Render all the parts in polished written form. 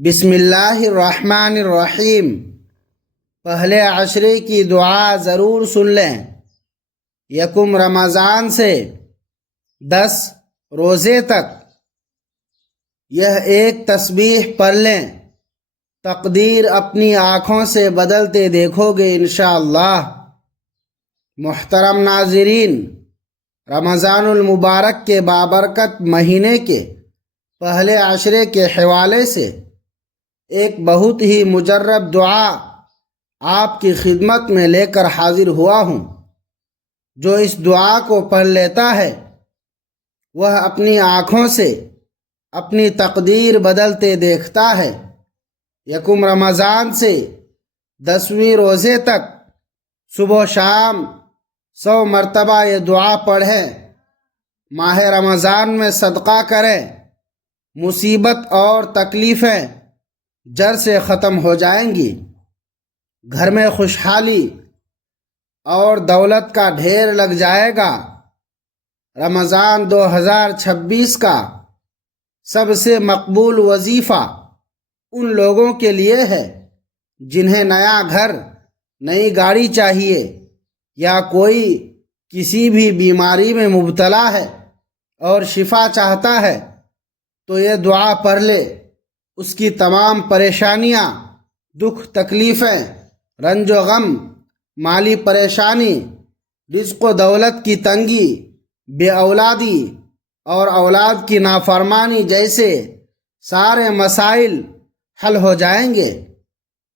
بسم اللہ الرحمن الرحیم۔ پہلے عشرے کی دعا ضرور سن لیں۔ یکم رمضان سے 10 روزے تک یہ ایک تسبیح پڑھ لیں، تقدیر اپنی آنکھوں سے بدلتے دیکھو گے انشاءاللہ۔ محترم ناظرین، رمضان المبارک کے بابرکت مہینے کے پہلے عشرے کے حوالے سے ایک بہت ہی مجرب دعا آپ کی خدمت میں لے کر حاضر ہوا ہوں۔ جو اس دعا کو پڑھ لیتا ہے وہ اپنی آنکھوں سے اپنی تقدیر بدلتے دیکھتا ہے۔ یکم رمضان سے 10ویں روزے تک صبح و شام 100 مرتبہ یہ دعا پڑھیں۔ ماہ رمضان میں صدقہ کریں، مصیبت اور تکلیفیں جڑ سے ختم ہو جائیں گی، گھر میں خوشحالی اور دولت کا ڈھیر لگ جائے گا۔ رمضان 2026 کا سب سے مقبول وظیفہ ان لوگوں کے لیے ہے جنہیں نیا گھر، نئی گاڑی چاہیے، یا کوئی کسی بھی بیماری میں مبتلا ہے اور شفا چاہتا ہے تو یہ دعا پڑھ لے۔ اس کی تمام پریشانیاں، دکھ تکلیفیں، رنج و غم، مالی پریشانی، رزق و دولت کی تنگی، بے اولادی اور اولاد کی نافرمانی جیسے سارے مسائل حل ہو جائیں گے۔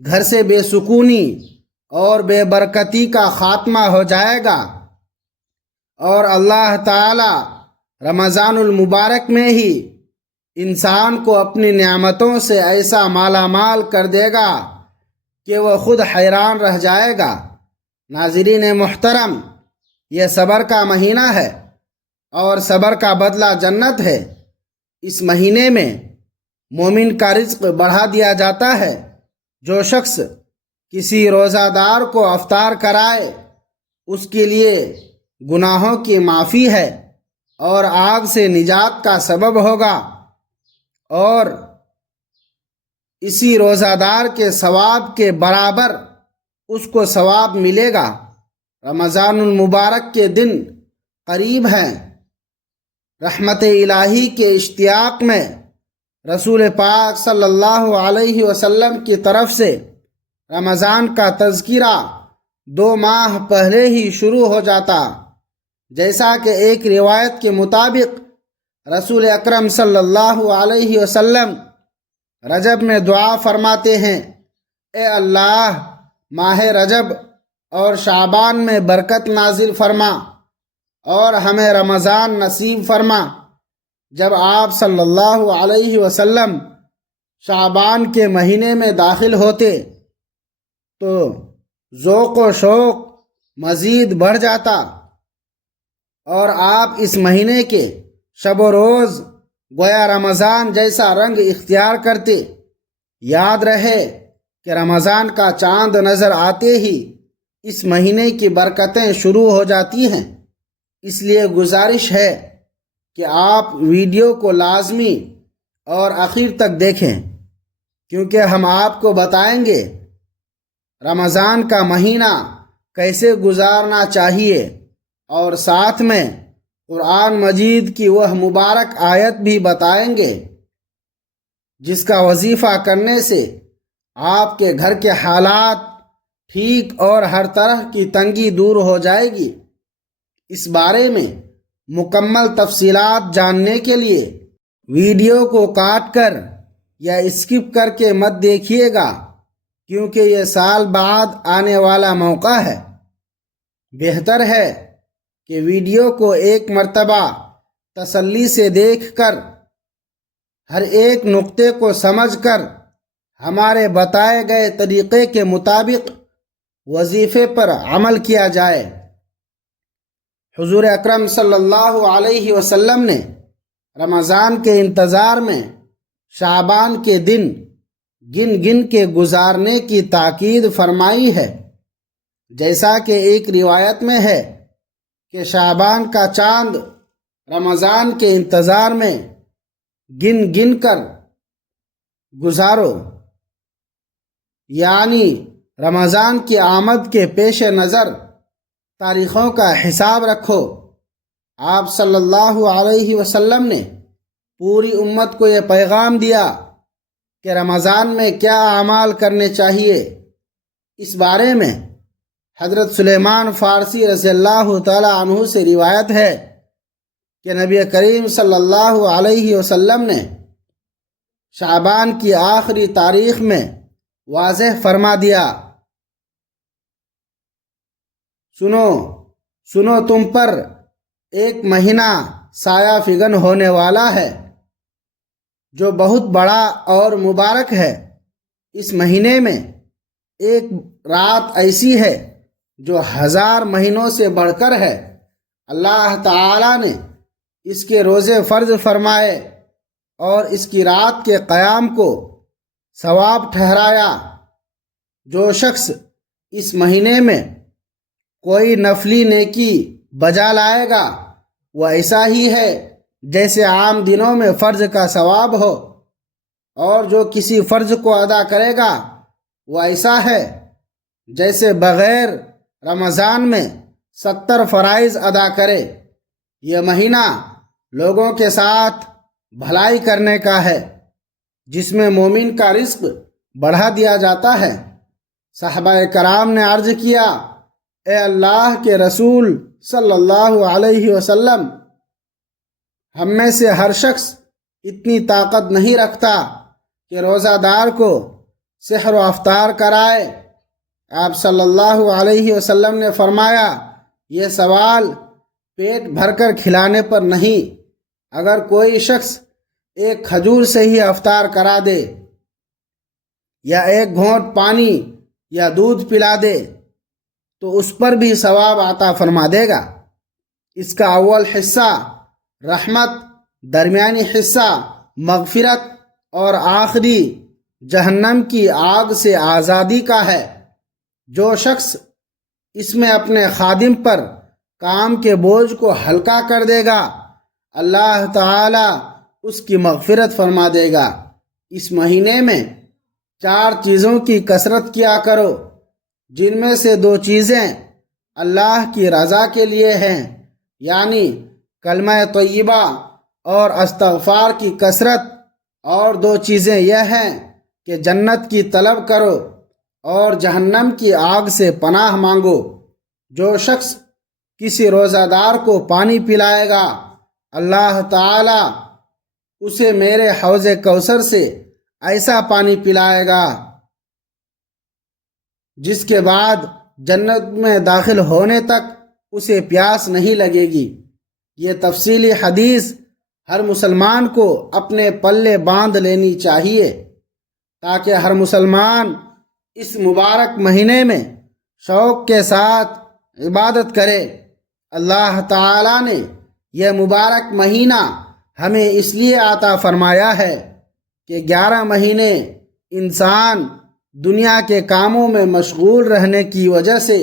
گھر سے بے سکونی اور بے برکتی کا خاتمہ ہو جائے گا، اور اللہ تعالی رمضان المبارک میں ہی انسان کو اپنی نعمتوں سے ایسا مالا مال کر دے گا کہ وہ خود حیران رہ جائے گا۔ ناظرین محترم، یہ صبر کا مہینہ ہے اور صبر کا بدلہ جنت ہے۔ اس مہینے میں مومن کا رزق بڑھا دیا جاتا ہے۔ جو شخص کسی روزہ دار کو افطار کرائے اس کے لیے گناہوں کی معافی ہے اور آگ سے نجات کا سبب ہوگا، اور اسی روزہ دار کے ثواب کے برابر اس کو ثواب ملے گا۔ رمضان المبارک کے دن قریب ہیں۔ رحمت الہی کے اشتیاق میں رسول پاک صلی اللہ علیہ وسلم کی طرف سے رمضان کا تذکرہ 2 ماہ پہلے ہی شروع ہو جاتا، جیسا کہ ایک روایت کے مطابق رسول اکرم صلی اللہ علیہ وسلم رجب میں دعا فرماتے ہیں: اے اللہ، ماہ رجب اور شعبان میں برکت نازل فرما اور ہمیں رمضان نصیب فرما۔ جب آپ صلی اللہ علیہ وسلم شعبان کے مہینے میں داخل ہوتے تو ذوق و شوق مزید بڑھ جاتا، اور آپ اس مہینے کے شب و روز گویا رمضان جیسا رنگ اختیار کرتے۔ یاد رہے کہ رمضان کا چاند نظر آتے ہی اس مہینے کی برکتیں شروع ہو جاتی ہیں۔ اس لیے گزارش ہے کہ آپ ویڈیو کو لازمی اور آخر تک دیکھیں، کیونکہ ہم آپ کو بتائیں گے رمضان کا مہینہ کیسے گزارنا چاہیے، اور ساتھ میں قرآن مجید کی وہ مبارک آیت بھی بتائیں گے جس کا وظیفہ کرنے سے آپ کے گھر کے حالات ٹھیک اور ہر طرح کی تنگی دور ہو جائے گی۔ اس بارے میں مکمل تفصیلات جاننے کے لیے ویڈیو کو کاٹ کر یا اسکپ کر کے مت دیکھیے گا، کیونکہ یہ سال بعد آنے والا موقع ہے۔ بہتر ہے کہ ویڈیو کو ایک مرتبہ تسلی سے دیکھ کر ہر ایک نقطے کو سمجھ کر ہمارے بتائے گئے طریقے کے مطابق وظیفے پر عمل کیا جائے۔ حضور اکرم صلی اللہ علیہ وسلم نے رمضان کے انتظار میں شعبان کے دن گن گن کے گزارنے کی تاکید فرمائی ہے، جیسا کہ ایک روایت میں ہے کہ شعبان کا چاند رمضان کے انتظار میں گن گن کر گزارو، یعنی رمضان کی آمد کے پیش نظر تاریخوں کا حساب رکھو۔ آپ صلی اللہ علیہ وسلم نے پوری امت کو یہ پیغام دیا کہ رمضان میں کیا اعمال کرنے چاہیے۔ اس بارے میں حضرت سلیمان فارسی رضی اللہ تعالی عنہ سے روایت ہے کہ نبی کریم صلی اللہ علیہ وسلم نے شعبان کی آخری تاریخ میں واضح فرما دیا، سنو تم پر ایک مہینہ سایہ فگن ہونے والا ہے جو بہت بڑا اور مبارک ہے۔ اس مہینے میں ایک رات ایسی ہے جو 1000 مہینوں سے بڑھ کر ہے۔ اللہ تعالی نے اس کے روزے فرض فرمائے اور اس کی رات کے قیام کو ثواب ٹھہرایا۔ جو شخص اس مہینے میں کوئی نفلی نیکی بجا لائے گا وہ ایسا ہی ہے جیسے عام دنوں میں فرض کا ثواب ہو، اور جو کسی فرض کو ادا کرے گا وہ ایسا ہے جیسے بغیر رمضان میں 70 فرائض ادا کرے۔ یہ مہینہ لوگوں کے ساتھ بھلائی کرنے کا ہے جس میں مومن کا رزق بڑھا دیا جاتا ہے۔ صحابہ کرام نے عرض کیا، اے اللہ کے رسول صلی اللہ علیہ وسلم، ہم میں سے ہر شخص اتنی طاقت نہیں رکھتا کہ روزہ دار کو سحر و افطار کرائے۔ آپ صلی اللہ علیہ وسلم نے فرمایا، یہ سوال پیٹ بھر کر کھلانے پر نہیں، اگر کوئی شخص ایک کھجور سے ہی افطار کرا دے یا ایک گھونٹ پانی یا دودھ پلا دے تو اس پر بھی ثواب عطا فرما دے گا۔ اس کا اول حصہ رحمت، درمیانی حصہ مغفرت اور آخری جہنم کی آگ سے آزادی کا ہے۔ جو شخص اس میں اپنے خادم پر کام کے بوجھ کو ہلکا کر دے گا اللہ تعالی اس کی مغفرت فرما دے گا۔ اس مہینے میں 4 چیزوں کی کثرت کیا کرو، جن میں سے 2 چیزیں اللہ کی رضا کے لیے ہیں، یعنی کلمہ طیبہ اور استغفار کی کثرت، اور 2 چیزیں یہ ہیں کہ جنت کی طلب کرو اور جہنم کی آگ سے پناہ مانگو۔ جو شخص کسی روزہ دار کو پانی پلائے گا اللہ تعالی اسے میرے حوض کوثر سے ایسا پانی پلائے گا جس کے بعد جنت میں داخل ہونے تک اسے پیاس نہیں لگے گی۔ یہ تفصیلی حدیث ہر مسلمان کو اپنے پلے باندھ لینی چاہیے تاکہ ہر مسلمان اس مبارک مہینے میں شوق کے ساتھ عبادت کرے۔ اللہ تعالی نے یہ مبارک مہینہ ہمیں اس لیے عطا فرمایا ہے کہ 11 مہینے انسان دنیا کے کاموں میں مشغول رہنے کی وجہ سے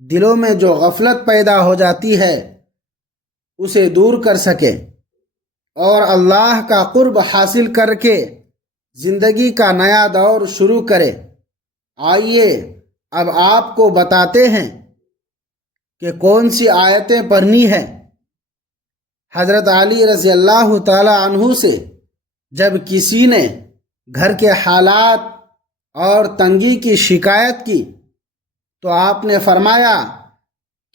دلوں میں جو غفلت پیدا ہو جاتی ہے اسے دور کر سکے اور اللہ کا قرب حاصل کر کے زندگی کا نیا دور شروع کرے۔ آئیے اب آپ کو بتاتے ہیں کہ کون سی آیتیں پڑھنی ہیں۔ حضرت علی رضی اللہ تعالی عنہ سے جب کسی نے گھر کے حالات اور تنگی کی شکایت کی تو آپ نے فرمایا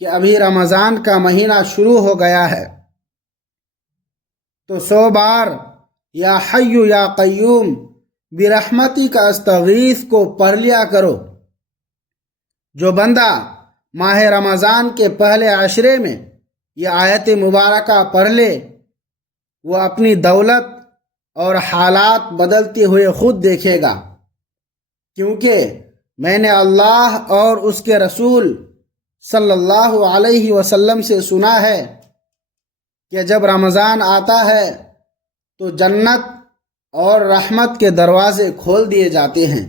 کہ ابھی رمضان کا مہینہ شروع ہو گیا ہے تو 100 بار یا حی یا قیوم برحمتی کا استغیث کو پڑھ لیا کرو۔ جو بندہ ماہ رمضان کے پہلے عشرے میں یہ آیت مبارکہ پڑھ لے وہ اپنی دولت اور حالات بدلتے ہوئے خود دیکھے گا، کیونکہ میں نے اللہ اور اس کے رسول صلی اللہ علیہ وسلم سے سنا ہے کہ جب رمضان آتا ہے تو جنت اور رحمت کے دروازے کھول دیے جاتے ہیں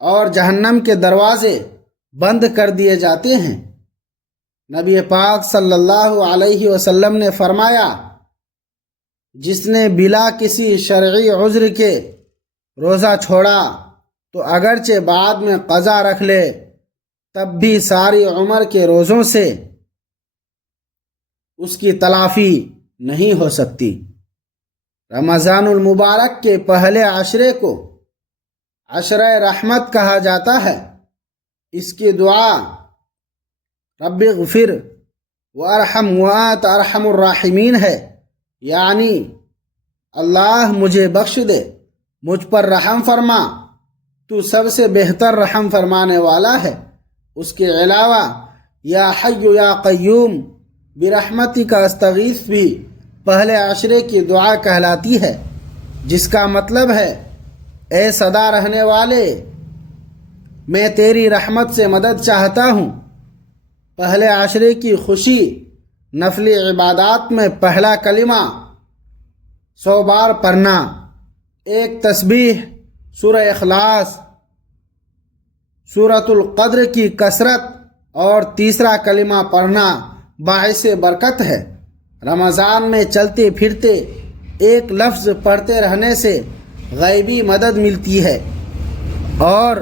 اور جہنم کے دروازے بند کر دیے جاتے ہیں۔ نبی پاک صلی اللہ علیہ وسلم نے فرمایا، جس نے بلا کسی شرعی عذر کے روزہ چھوڑا تو اگرچہ بعد میں قضا رکھ لے تب بھی ساری عمر کے روزوں سے اس کی تلافی نہیں ہو سکتی۔ رمضان المبارک کے پہلے عشرے کو عشرہ رحمت کہا جاتا ہے۔ اس کی دعا رب اغفر وارحم وانت ارحم الراحمین ہے، یعنی اللہ مجھے بخش دے، مجھ پر رحم فرما، تو سب سے بہتر رحم فرمانے والا ہے۔ اس کے علاوہ یا حی یا قیوم برحمتک استغیث بھی پہلے عشرے کی دعا کہلاتی ہے، جس کا مطلب ہے اے سدا رہنے والے، میں تیری رحمت سے مدد چاہتا ہوں۔ پہلے عشرے کی خوشی نفلی عبادات میں پہلا کلمہ 100 بار پڑھنا، ایک تسبیح، سورہ اخلاص، سورۃ القدر کی کثرت اور تیسرا کلمہ پڑھنا باعث برکت ہے۔ رمضان میں چلتے پھرتے ایک لفظ پڑھتے رہنے سے غیبی مدد ملتی ہے اور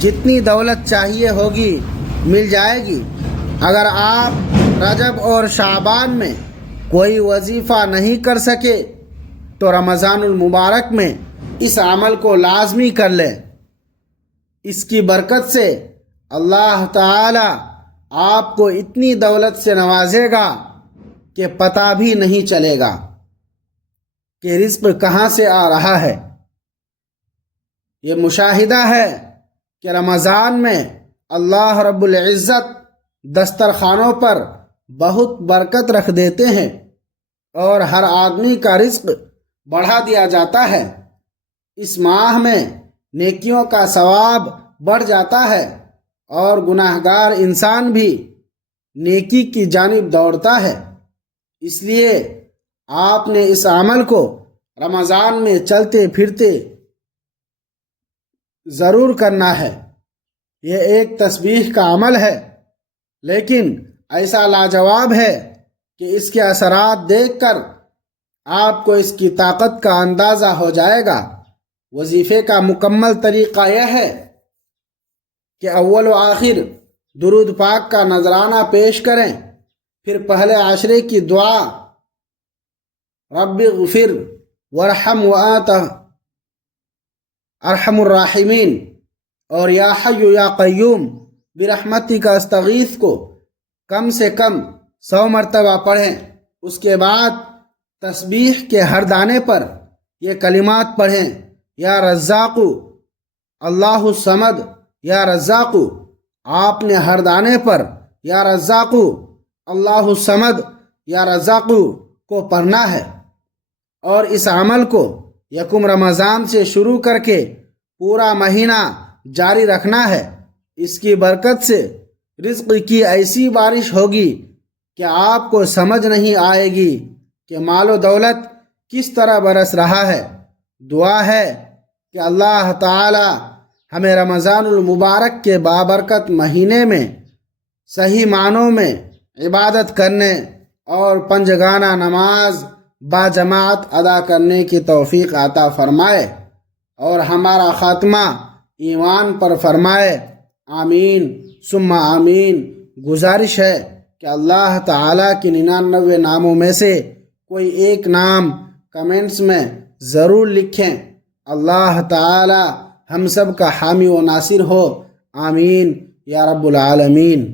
جتنی دولت چاہیے ہوگی مل جائے گی۔ اگر آپ رجب اور شعبان میں کوئی وظیفہ نہیں کر سکے تو رمضان المبارک میں اس عمل کو لازمی کر لیں۔ اس کی برکت سے اللہ تعالی آپ کو اتنی دولت سے نوازے گا کہ پتہ بھی نہیں چلے گا کہ رزق کہاں سے آ رہا ہے۔ یہ مشاہدہ ہے کہ رمضان میں اللہ رب العزت دسترخوانوں پر بہت برکت رکھ دیتے ہیں اور ہر آدمی کا رزق بڑھا دیا جاتا ہے۔ اس ماہ میں نیکیوں کا ثواب بڑھ جاتا ہے اور گناہگار انسان بھی نیکی کی جانب دوڑتا ہے۔ اس لیے آپ نے اس عمل کو رمضان میں چلتے پھرتے ضرور کرنا ہے۔ یہ ایک تسبیح کا عمل ہے، لیکن ایسا لاجواب ہے کہ اس کے اثرات دیکھ کر آپ کو اس کی طاقت کا اندازہ ہو جائے گا۔ وظیفے کا مکمل طریقہ یہ ہے کہ اول و آخر درود پاک کا نذرانہ پیش کریں، پھر پہلے عشرے کی دعا رب اغفر وارحم وانت ارحم الراحمین اور یا حی یا قیوم برحمتک استغیث کو کم سے کم 100 مرتبہ پڑھیں۔ اس کے بعد تسبیح کے ہر دانے پر یہ کلمات پڑھیں، یا رزاق اللہ الصمد، یا رزاق۔ آپ نے ہر دانے پر یا رزاق اللہ الصمد یا رزاق کو پڑھنا ہے اور اس عمل کو یکم رمضان سے شروع کر کے پورا مہینہ جاری رکھنا ہے۔ اس کی برکت سے رزق کی ایسی بارش ہوگی کہ آپ کو سمجھ نہیں آئے گی کہ مال و دولت کس طرح برس رہا ہے۔ دعا ہے کہ اللہ تعالی ہمیں رمضان المبارک کے بابرکت مہینے میں صحیح معنوں میں عبادت کرنے اور پنجگانہ نماز باجماعت ادا کرنے کی توفیق عطا فرمائے اور ہمارا خاتمہ ایمان پر فرمائے۔ آمین ثم آمین۔ گزارش ہے کہ اللہ تعالیٰ کی 99 ناموں میں سے کوئی ایک نام کمنٹس میں ضرور لکھیں۔ اللہ تعالی ہم سب کا حامی و ناصر ہو، آمین یا رب العالمین۔